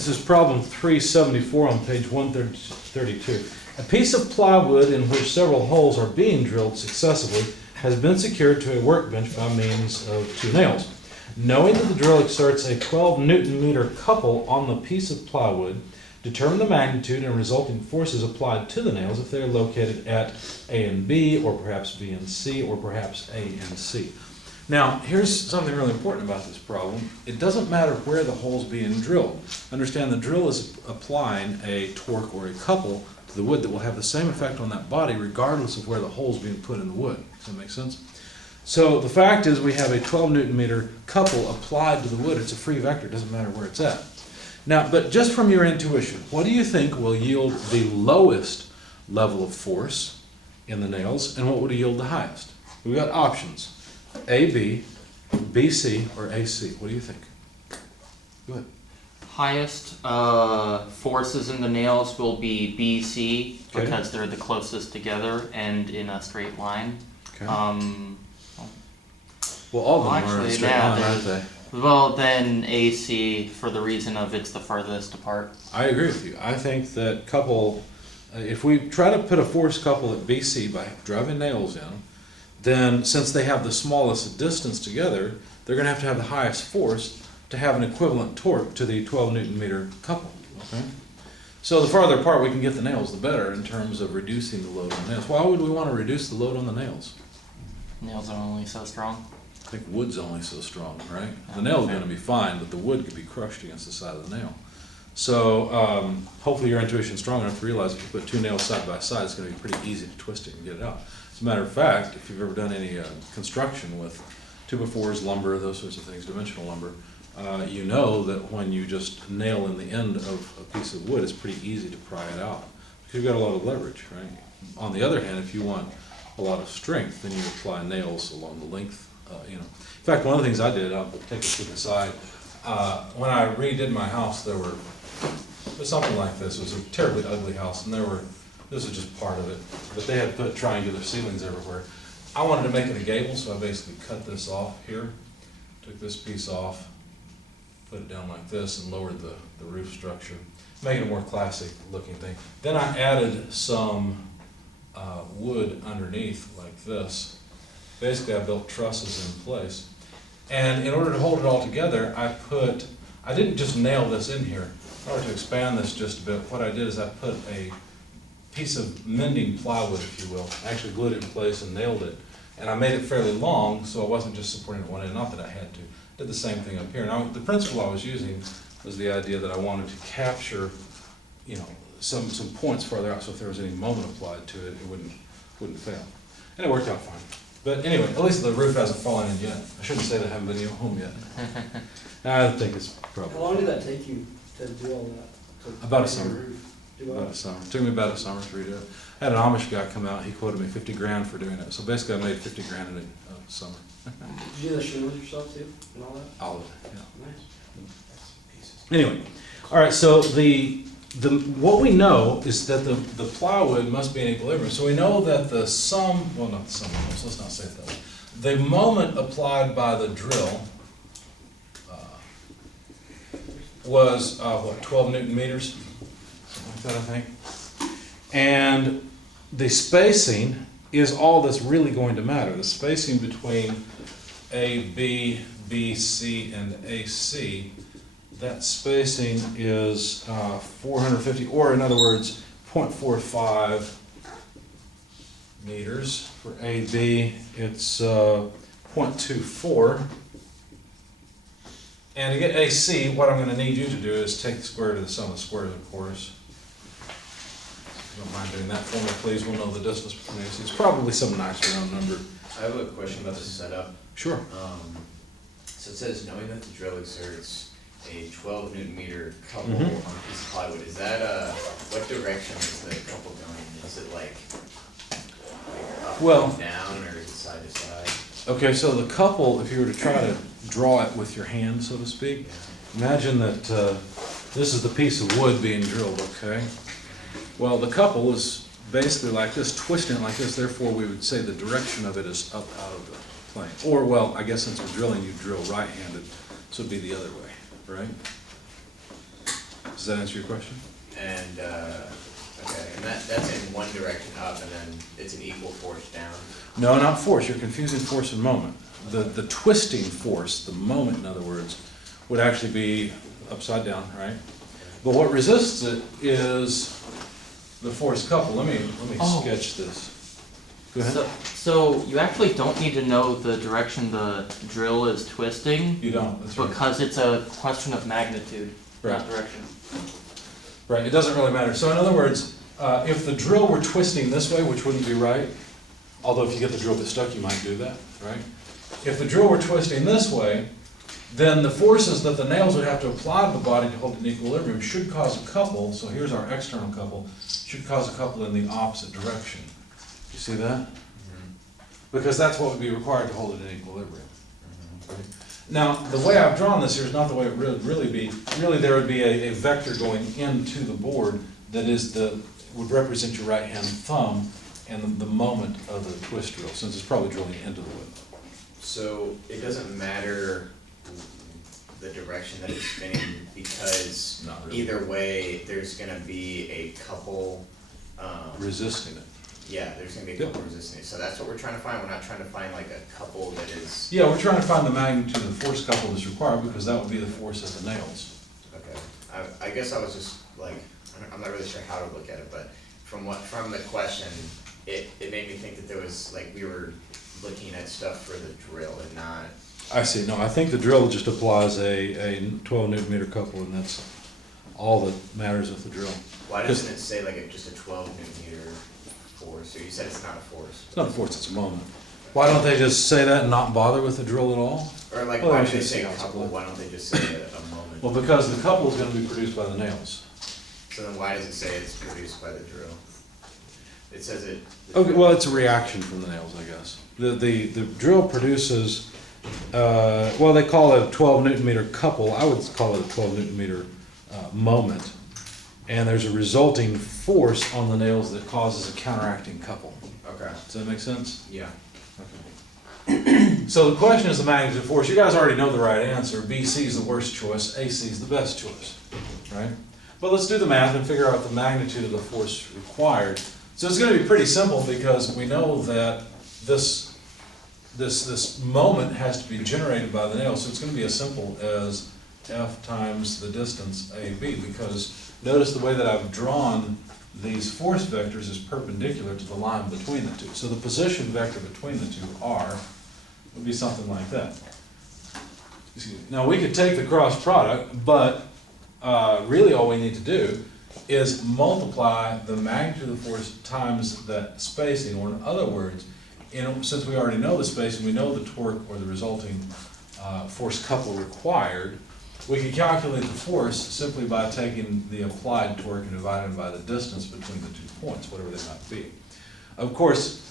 This is problem 374 on page 132. A piece of plywood in which several holes are being drilled successively has been secured to a workbench by means of two nails. Knowing that the drill exerts a 12 Newton meter couple on the piece of plywood, determine the magnitude and resulting forces applied to the nails if they are located at A and B, or perhaps B and C, or perhaps A and C. Now, here's something really important about this problem. It doesn't matter where the hole's being drilled. Understand the drill is applying a torque or a couple to the wood that will have the same effect on that body regardless of where the hole's being put in the wood. Does that make sense? So the fact is we have a 12 Newton meter couple applied to the wood. It's a free vector. It doesn't matter where it's at. Now, but just from your intuition, what do you think will yield the lowest level of force in the nails, and what would yield the highest? We've got options: AB, BC, or AC. What do you think? Go ahead. Highest forces in the nails will be BC, Okay. because they're the closest together and in a straight line. Okay. Well, all of them are in a actually, straight yeah, line, aren't they? Well, then AC, for the reason of it's the furthest apart. I agree with you. I think that couple, if we try to put a force couple at BC by driving nails in, then since they have the smallest distance together, they're going to have the highest force to have an equivalent torque to the 12 Newton meter couple. Okay? So the farther apart we can get the nails, the better in terms of reducing the load on the nails. Why would we want to reduce the load on the nails? Nails are only so strong. I think wood's only so strong, right? The nail's going to be fine, but the wood could be crushed against the side of the nail. So hopefully your intuition's strong enough to realize if you put two nails side by side, it's going to be pretty easy to twist it and get it out. As a matter of fact, if you've ever done any construction with 2x4s, lumber, those sorts of things, dimensional lumber, you know that when you just nail in the end of a piece of wood, it's pretty easy to pry it out because you've got a lot of leverage, right? On the other hand, if you want a lot of strength, then you apply nails along the length. In fact, one of the things I did, I'll take it to the side. When I redid my house, there was something like this. It was a terribly ugly house, and this was just part of it. But they had put triangular ceilings everywhere. I wanted to make it a gable, so I basically cut this off here, took this piece off, put it down like this, and lowered the roof structure, making it a more classic looking thing. Then I added some wood underneath like this. Basically, I built trusses in place. And in order to hold it all together, I didn't just nail this in here. In order to expand this just a bit, what I did is I put a piece of mending plywood, if you will. I actually glued it in place and nailed it. And I made it fairly long, so I wasn't just supporting it one end, not that I had to. Did the same thing up here. Now, the principle I was using was the idea that I wanted to capture, some points farther out, so if there was any moment applied to it, it wouldn't fail. And it worked out fine. But anyway, at least the roof hasn't fallen in yet. I shouldn't say that I haven't been home yet. I think it's probably. How long did that take you to do all that? About a summer. Do About a summer. It took me about a summer to redo it. I had an Amish guy come out. He quoted me $50,000 for doing it. So basically, I made $50,000 in a summer. Did you do the shingles yourself too, and all that? All of it. Yeah. Nice. Anyway, all right. So what we know is that the plywood must be in equilibrium. So we know that the sum, well, not the sum, let's not say it that way. The moment applied by the drill was, 12 Newton meters? Something like that, I think. And the spacing is all that's really going to matter. The spacing between AB, BC, and AC, that spacing is 450, or in other words, 0.45 meters. For AB, it's 0.24. And to get AC, what I'm going to need you to do is take the square root of the sum of the squares, of course. If you don't mind doing that for me, please. We'll know the distance between AC. It's probably some nice round number. I have a question about the setup. Sure. So it says, knowing that the drill exerts a 12 Newton meter couple Mhm. on a piece of plywood, is that, what direction is the couple going? Is it like up Well- and down, or is it side to side? Okay, so the couple, if you were to try to draw it with your hand, so to speak, imagine that this is the piece of wood being drilled, okay? Well, the couple is basically like this, twisting it like this, therefore we would say the direction of it is up out of the plane. Or, well, I guess since we're drilling, you drill right-handed, so it'd be the other way, right? Does that answer your question? And, okay, and that's in one direction up, and then it's an equal force down. No, not force, you're confusing force and moment. The twisting force, the moment, in other words, would actually be upside down, right? But what resists it is the force couple. Let me Oh. sketch this. Go ahead. So you actually don't need to know the direction the drill is twisting, You don't, that's right. because it's a question of magnitude, Right. not direction. Right, it doesn't really matter. So in other words, if the drill were twisting this way, which wouldn't be right, although if you get the drill bit stuck, you might do that, right? If the drill were twisting this way, then the forces that the nails would have to apply to the body to hold it in equilibrium should cause a couple, so here's our external couple, should cause a couple in the opposite direction. You see that? Because that's what would be required to hold it in equilibrium. Right? Now, the way I've drawn this here is not the way it would really be. Really, there would be a vector going into the board that is would represent your right-hand thumb and the moment of the twist drill, since it's probably drilling into the wood. So it doesn't matter the direction that it's spinning, because Not really. either way, there's gonna be a couple, Resisting it. yeah, there's gonna be a Yep. couple resisting. So that's what we're trying to find. We're not trying to find like a couple that is, Yeah, we're trying to find the magnitude of the force couple that's required, because that would be the force of the nails. okay. I guess I was just like, I'm not really sure how to look at it, but from the question, it made me think that there was, like, we were looking at stuff for the drill and not, I see. No, I think the drill just applies a 12 Newton meter couple, and that's all that matters with the drill. why doesn't it say like just a 12 Newton meter force? So you said it's not a force. It's not a force, it's a moment. Why don't they just say that and not bother with the drill at all? Or like, Well, why I do they should say see a how it's couple? applied. Why don't they just say a moment? Well, because the couple is gonna be produced by the nails. So then why does it say it's produced by the drill? It says it. Okay, well, it's a reaction from the nails, I guess. The drill produces, well, they call it a 12 Newton meter couple. I would call it a 12 Newton meter moment. And there's a resulting force on the nails that causes a counteracting couple. Okay, Does that make sense? yeah. So the question is the magnitude of force. You guys already know the right answer. BC is the worst choice, AC is the best choice, right? But let's do the math and figure out the magnitude of the force required. So it's gonna be pretty simple, because we know that this moment has to be generated by the nail, so it's gonna be as simple as F times the distance AB, because notice the way that I've drawn these force vectors is perpendicular to the line between the two. So the position vector between the two, R, would be something like that. Excuse me. Now, we could take the cross product, but really all we need to do is multiply the magnitude of the force times that spacing, or in other words, since we already know the spacing, we know the torque or the resulting force couple required, we can calculate the force simply by taking the applied torque and dividing by the distance between the 2 points, whatever they might be. Of course,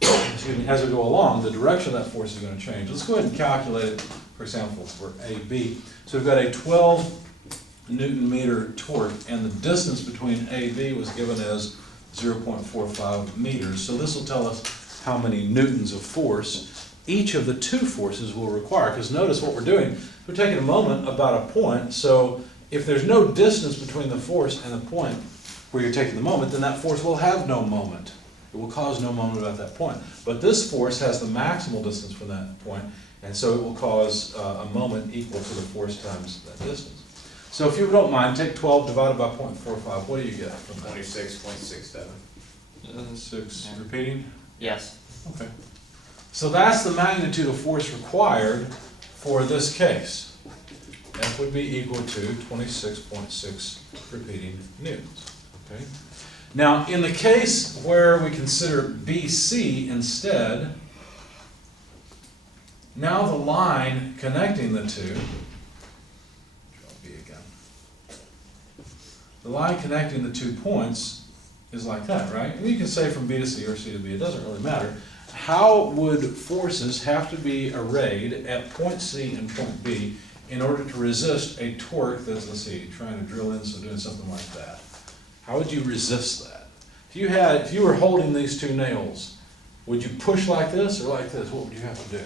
excuse me, as we go along, the direction of that force is going to change. Let's go ahead and calculate it, for example, for AB. So we've got a 12 Newton meter torque, and the distance between AB was given as 0.45 meters. So this will tell us how many newtons of force each of the two forces will require. Because notice what we're doing, we're taking a moment about a point, so if there's no distance between the force and the point where you're taking the moment, then that force will have no moment. It will cause no moment about that point. But this force has the maximal distance from that point, and so it will cause a moment equal to the force times that distance. So if you don't mind, take 12 divided by 0.45, what do you get from that? 26.67. 6, repeating? Yes. Okay. So that's the magnitude of force required for this case. F would be equal to 26.6 repeating newtons. Okay. Now, in the case where we consider BC instead, now the line connecting the two, draw B again. The line connecting the 2 points is like that, right? And you can say from B to C or C to B, it doesn't really matter. How would forces have to be arrayed at point C and point B in order to resist a torque that's, let's see, trying to drill in, so doing something like that? How would you resist that? If you were holding these two nails, would you push like this or like this? What would you have to do?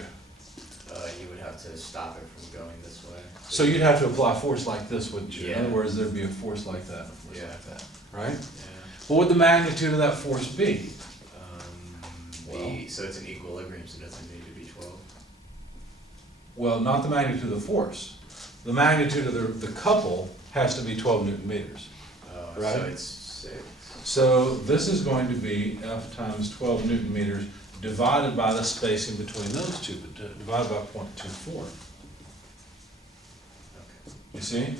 You would have to stop it from going this way. So you'd have to apply force like this, wouldn't you? In other Yeah. words, there'd be a force like that, a force Yeah. like that, right? Yeah. What would the magnitude of that force be? So it's an equilibrium, so it doesn't need to be 12. Well, not the magnitude of the force. The magnitude of the couple has to be 12 Newton meters. Right. So it's 6. So this is going to be F times 12 Newton meters divided by the spacing between those two, divided by 0.24. Okay. You see?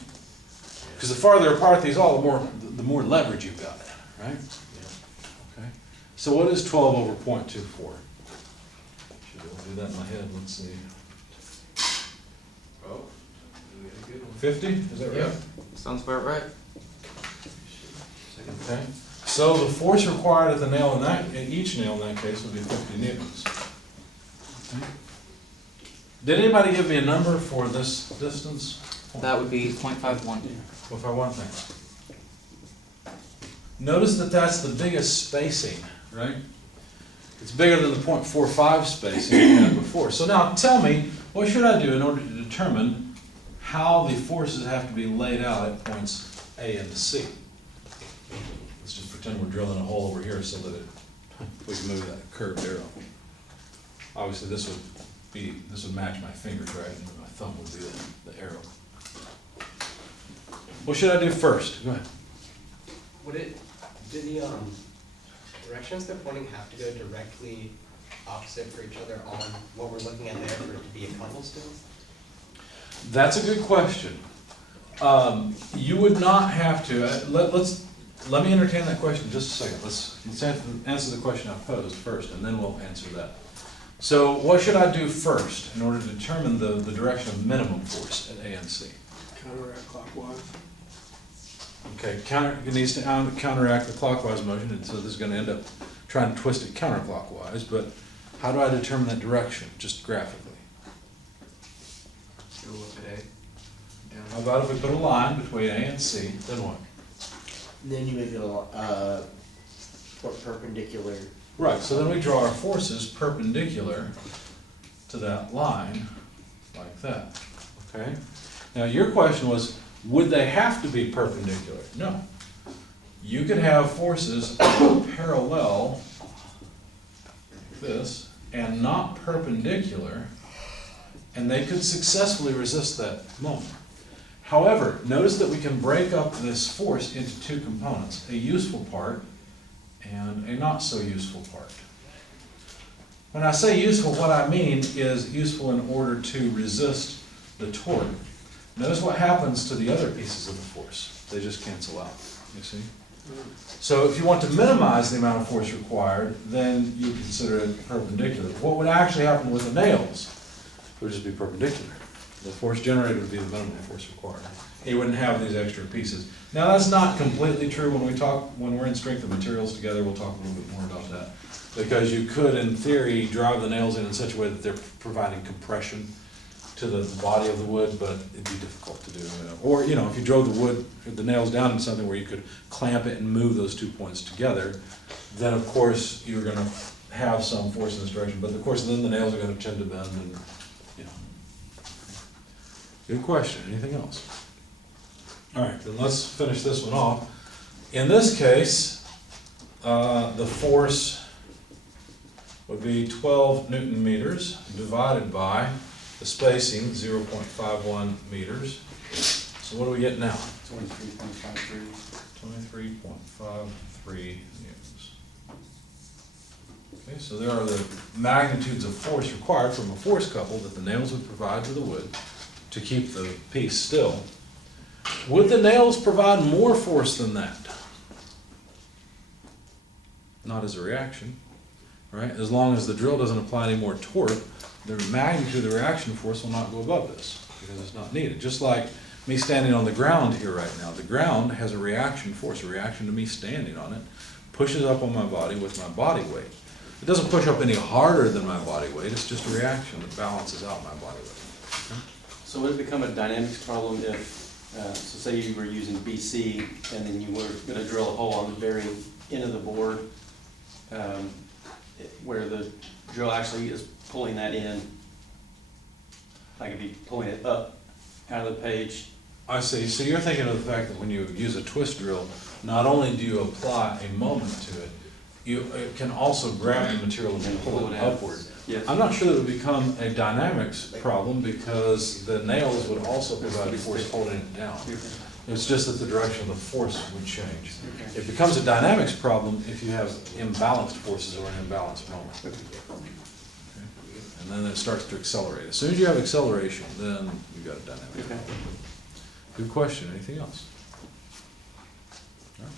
Because the farther apart these are, the more leverage you've got, right? Yeah. Okay. So what is 12 over 0.24? Should be able to do that in my head. Let's see. Oh, we got a good one. 50? Is that right? Yep. Sounds about right. Okay. So the force required at the nail in each nail in that case would be 50 newtons. Okay. Did anybody give me a number for this distance? That would be 0.51. Well, if I want things. Notice that that's the biggest spacing, right? It's bigger than the 0.45 spacing we had before. So now tell me, what should I do in order to determine how the forces have to be laid out at points A and C? Let's just pretend we're drilling a hole over here so that we can move that curved arrow. Obviously, this would match my fingers, right? And my thumb would be the arrow. What should I do first? Go ahead. Do the directions they're pointing have to go directly opposite for each other on what we're looking at there for it to be a couple still? That's a good question. You would not have to, let me entertain that question just a second. Let's answer the question I posed first, and then we'll answer that. So what should I do first in order to determine the direction of minimum force at A and C? Counteract clockwise. Okay, it needs to counteract the clockwise motion, and so this is gonna end up trying to twist it counterclockwise, but how do I determine that direction, just graphically? Go look at A. How about if we put a line between A and C, then what? Then you make it perpendicular. Right, so then we draw our forces perpendicular to that line, like that, okay? Now, your question was, would they have to be perpendicular? No. You could have forces parallel, like this, and not perpendicular, and they could successfully resist that moment. However, notice that we can break up this force into two components, a useful part and a not so useful part. When I say useful, what I mean is useful in order to resist the torque. Notice what happens to the other pieces of the force. They just cancel out, you see? So if you want to minimize the amount of force required, then you consider it perpendicular. What would actually happen with the nails? It would just be perpendicular. The force generated would be the minimum force required. You wouldn't have these extra pieces. Now, that's not completely true when we're in strength of materials together, we'll talk a little bit more about that. Because you could, in theory, drive the nails in such a way that they're providing compression to the body of the wood, but it'd be difficult to do. Or, if you drove the nails down into something where you could clamp it and move those 2 points together, then of course you're gonna have some force in this direction, but of course then the nails are gonna tend to bend and, Good question. Anything else? All right, then let's finish this one off. In this case, the force would be 12 Newton meters divided by the spacing, 0.51 meters. So what do we get now? 23.53. 23.53 newtons. Okay, so there are the magnitudes of force required from a force couple that the nails would provide to the wood to keep the piece still. Would the nails provide more force than that? Not as a reaction, right? As long as the drill doesn't apply any more torque, the magnitude of the reaction force will not go above this because it's not needed. Just like me standing on the ground here right now. The ground has a reaction force, a reaction to me standing on it, pushes up on my body with my body weight. It doesn't push up any harder than my body weight, it's just a reaction that balances out my body weight. So would it become a dynamics problem if, so say you were using BC and then you were gonna drill a hole on the very end of the board, where the drill actually is pulling that in, like it'd be pulling it up out of the page. I see, so you're thinking of the fact that when you use a twist drill, not only do you apply a moment to it, it can also grab the material and pull it upward. Yes. I'm not sure that it would become a dynamics problem because the nails would also provide force holding it down. It's just that the direction of the force would change. Okay. It becomes a dynamics problem if you have imbalanced forces or an imbalanced moment. Okay. And then it starts to accelerate. As soon as you have acceleration, then you've got a dynamic Okay. problem. Good question. Anything else? All right.